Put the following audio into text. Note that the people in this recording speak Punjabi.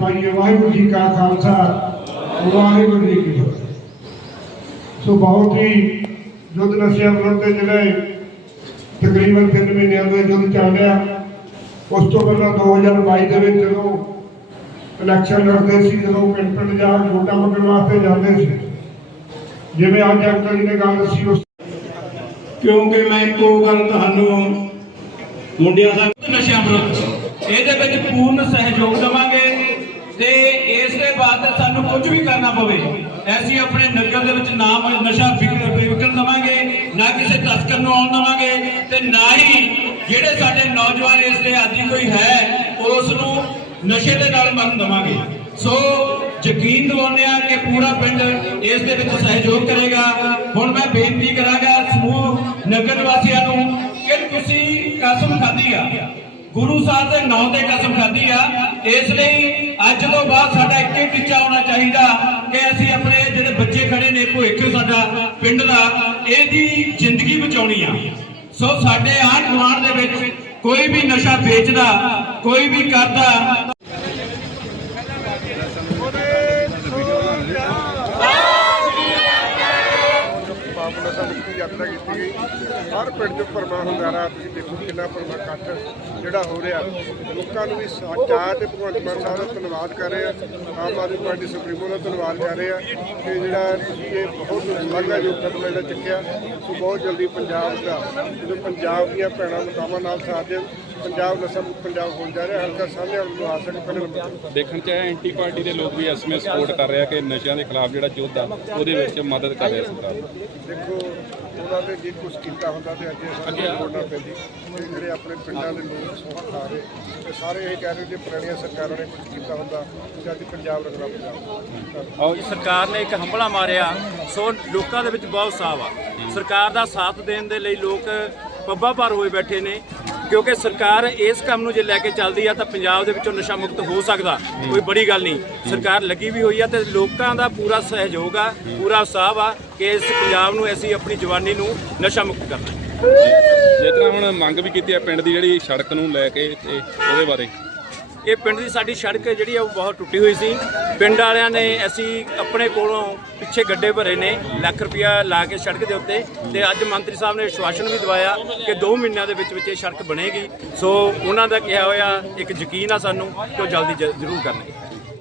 ਪਾਈਏ ਵਾਹਿਗੁਰੂ ਜੀ ਕਾ ਖਾਲਸਾ ਵਾਹਿਗੁਰੂ ਜੀ ਕੀ ਫਤਿਹ। ਸੋ ਬਹੁਤ ਹੀ ਯੁੱਧ ਨਸ਼ਿਆਂ ਵਿਰੁੱਧ ਦੇ ਜਿਹੜੇ ਤਕਰੀਬਨ 3 ਮਹੀਨਿਆਂ ਦੇ ਯੁੱਧ ਚੱਲ ਰਿਹਾ। ਉਸ ਤੋਂ ਪਹਿਲਾਂ 2022 ਦੇ ਵਿੱਚ ਜਦੋਂ ਇਲੈਕਸ਼ਨ ਲੜਦੇ ਸੀ ਜਦੋਂ ਪਿੰਡ ਪਿੰਡ ਜਾ ਕੇ ਵੋਟਾਂ ਮੰਗਣ ਵਾਸਤੇ ਜਾਂਦੇ ਸੀ। ਜਿਵੇਂ ਅੱਜ ਅੰਕਲ ਜੀ ਨੇ ਗੱਲ ਦੱਸੀ ਉਸ ਕਿਉਂਕਿ ਮੈਂ ਇੱਕੋ ਗੱਲ ਤੁਹਾਨੂੰ ਮੁੰਡਿਆਂ ਦਾ ਨਸ਼ਿਆਂ ਵਿਰੁੱਧ ਇਹਦੇ ਵਿੱਚ ਪੂਰਨ ਸਹਿਯੋਗ ਦੇਵਾਂਗੇ। ਤੇ ਇਸ ਦੇ ਬਾਅਦ ਸਾਨੂੰ ਕੁਝ ਵੀ ਕਰਨਾ ਪਵੇ, ਅਸੀਂ ਆਪਣੇ ਨਗਰ ਦੇ ਵਿੱਚ ਨਾ ਨਸ਼ਾ ਵਿਕਣ ਦੇਵਾਂਗੇ, ਨਾ ਕਿਸੇ ਤਸਕਰ ਨੂੰ ਆਉਣ ਦੇਵਾਂਗੇ ਤੇ ਨਾ ਹੀ ਜਿਹੜੇ ਸਾਡੇ ਨੌਜਵਾਨ ਇਸ ਦੇ ਆਦੀ ਕੋਈ ਹੈ, ਉਸ ਨੂੰ ਨਸ਼ੇ ਦੇ ਨਾਲ ਮਰਨ ਦੇਵਾਂਗੇ। ਸੋ ਯਕੀਨ ਦਿਵਾਉਂਦੇ ਆ ਕਿ ਪੂਰਾ ਪਿੰਡ ਇਸ ਦੇ ਵਿੱਚ ਸਹਿਯੋਗ ਕਰੇਗਾ। ਹੁਣ ਮੈਂ ਬੇਨਤੀ ਕਰਾਂਗਾ ਸਮੂਹ ਨਗਰ ਵਾਸੀਆਂ ਨੂੰ ਕਿ ਤੁਸੀਂ ਕਸਮ ਖਾਧੀ ਆ। ਗੁਰੂ ਸਾਹਿਬ ਦੇ ਨਾਂ ਤੇ ਕਸਮ ਖਾਧੀ ਆ। ਇਸ ਲਈ ਅੱਜ ਤੋਂ ਬਾਅਦ ਸਾਡਾ ਇੱਕ ਹੀ ਟੀਚਾ ਹੋਣਾ ਚਾਹੀਦਾ ਕਿ ਅਸੀਂ ਆਪਣੇ ਜਿਹੜੇ ਬੱਚੇ ਖੜੇ ਨੇ, ਭੁੱਖ ਸਾਡਾ ਪਿੰਡ ਦਾ, ਇਹਦੀ ਜ਼ਿੰਦਗੀ ਬਚਾਉਣੀ ਆ। ਸੋ ਸਾਡੇ ਆਂਢ ਗੁਆਂਢ ਦੇ ਵਿੱਚ ਕੋਈ ਵੀ ਨਸ਼ਾ ਵੇਚਦਾ, ਕੋਈ ਵੀ ਕਰਦਾ ਮਾਮਲਾ ਸਾਨੂੰ ਦੀ ਯਾਤਰਾ ਕੀਤੀ ਗਈ ਹਰ ਪਿੰਡ ਚ ਪਰਮਾ ਹੁੰਗਾਰਾ ਤੁਸੀਂ ਦੇਖੋ ਕਿੰਨਾ ਪਰਮਾ ਇਕੱਠ ਜਿਹੜਾ ਹੋ ਰਿਹਾ। ਲੋਕਾਂ ਨੂੰ ਵੀ ਚਾਹ ਤੇ ਭਗਵੰਤ ਮਾਨ ਸਾਹਿਬ ਦਾ ਧੰਨਵਾਦ ਕਰ ਰਹੇ ਆ। ਆਮ ਆਦਮੀ ਪਾਰਟੀ ਸੁਪਰੀਮੋ ਦਾ ਧੰਨਵਾਦ ਕਰ ਰਹੇ ਆ ਕਿ ਜਿਹੜਾ ਤੁਸੀਂ ਇਹ ਬਹੁਤ ਮਹਿੰਗਾ ਜੋ ਕਦਮ ਜਿਹੜਾ ਚੁੱਕਿਆ ਸੋ ਬਹੁਤ ਜਲਦੀ ਪੰਜਾਬ ਦਾ ਜਦੋਂ ਪੰਜਾਬ ਦੀਆਂ ਭੈਣਾਂ ਮੁਕਾਮਾਂ ਨਾਲ ਸਾਥ ਦੇਣ ਪੰਜਾਬ ਨਸਲ ਪੰਜਾਬ ਹੋਣ ਜਾ ਰਿਹਾ ਹਲਕਾ ਸਾਹਮਣੇ ਵਾਲੇ ਨੂੰ ਆ ਸਕੇ ਪਹਿਲੇ ਨੰਬਰ ਦੇਖਣ ਚ ਆਇਆ ਐਂਟੀ ਪਾਰਟੀ ਦੇ ਲੋਕ ਵੀ ਇਸ ਸਮੇਂ ਸਪੋਰਟ ਕਰ ਰਿਹਾ ਕਿ ਨਸ਼ਿਆਂ ਦੇ ਖਿਲਾਫ ਜਿਹੜਾ ਯੁੱਧ ਆ ਉਹਦੇ ਵਿੱਚ ਮਦਦ ਕਰ ਰਿਹਾ ਸਰਕਾਰ। ਦੇਖੋ ਉਹਨਾਂ ਨੇ ਜੇ ਕੁਝ ਕੀਤਾ ਹੁੰਦਾ ਤੇ ਅੱਜ ਇਹ ਸਾਨੂੰ ਲੋੜ ਨਾ ਪੈਂਦੀ। ਜਿਹੜੇ ਆਪਣੇ ਪਿੰਡਾਂ ਦੇ ਲੋਕ ਸੌਖ ਖਾ ਰਹੇ ਤੇ ਸਾਰੇ ਇਹ ਕਹਿ ਰਹੇ ਜੇ ਪੁਰਾਣੀਆਂ ਸਰਕਾਰਾਂ ਨੇ ਕੁਝ ਕੀਤਾ ਹੁੰਦਾ ਤੇ ਅੱਜ ਪੰਜਾਬ ਰਗੜਾ ਪੰਜਾਬ। ਆਓ ਸਰਕਾਰ ਨੇ ਇੱਕ ਹੰਭਲਾ ਮਾਰਿਆ ਸੋ ਲੋਕਾਂ ਦੇ ਵਿੱਚ ਬਹੁਤ ਉਤਸ਼ਾਹ ਆ। ਸਰਕਾਰ ਦਾ ਸਾਥ ਦੇਣ ਦੇ ਲਈ ਲੋਕ ਪੱਬਾਂ ਭਾਰ ਹੋਏ ਬੈਠੇ ਨੇ ਕਿਉਂਕਿ ਸਰਕਾਰ ਇਸ ਕੰਮ ਨੂੰ ਜੇ ਲੈ ਕੇ ਚੱਲਦੀ ਆ ਤਾਂ ਪੰਜਾਬ ਦੇ ਵਿੱਚੋਂ ਨਸ਼ਾ ਮੁਕਤ ਹੋ ਸਕਦਾ, ਕੋਈ ਬੜੀ ਗੱਲ ਨਹੀਂ। ਸਰਕਾਰ ਲੱਗੀ ਵੀ ਹੋਈ ਆ ਤੇ ਲੋਕਾਂ ਦਾ ਪੂਰਾ ਸਹਿਯੋਗ ਆ, ਪੂਰਾ ਉਤਸ਼ਾਹ ਆ ਕਿ ਇਸ ਪੰਜਾਬ ਨੂੰ ਅਸੀਂ ਆਪਣੀ ਜਵਾਨੀ ਨੂੰ ਨਸ਼ਾ ਮੁਕਤ ਕਰਨਾ ਜਿਸ ਤਰ੍ਹਾਂ ਹੁਣ ਮੰਗ ਵੀ ਕੀਤੀ ਹੈ ਪਿੰਡ ਦੀ ਜਿਹੜੀ ਸੜਕ ਨੂੰ ਲੈ ਕੇ ਤੇ ਉਹਦੇ ਬਾਰੇ। ਇਹ ਪਿੰਡ ਦੀ ਸਾਡੀ ਸੜਕ ਜਿਹੜੀ ਆ ਉਹ ਬਹੁਤ ਟੁੱਟੀ ਹੋਈ ਸੀ। ਪਿੰਡ ਵਾਲਿਆਂ ਨੇ ਅਸੀਂ ਆਪਣੇ ਕੋਲੋਂ ਪਿੱਛੇ ਗੱਡੇ ਭਰੇ ਨੇ, ਲੱਖ ਰੁਪਇਆ ਲਾ ਕੇ ਸੜਕ ਦੇ ਉੱਤੇ ਤੇ ਅੱਜ ਮੰਤਰੀ ਸਾਹਿਬ ਨੇ ਵਿਸ਼ਵਾਸਨ ਵੀ ਦਵਾਇਆ ਕਿ 2 ਮਹੀਨਿਆਂ ਦੇ ਵਿੱਚ ਵਿੱਚ ਇਹ ਸੜਕ ਬਣੇਗੀ। ਸੋ ਉਹਨਾਂ ਦਾ ਕਿਹਾ ਹੋਇਆ ਇੱਕ ਯਕੀਨ ਆ ਸਾਨੂੰ ਕਿ ਉਹ ਜਲਦੀ ਜ- ਜ਼ਰੂਰ ਕਰਨਗੇ।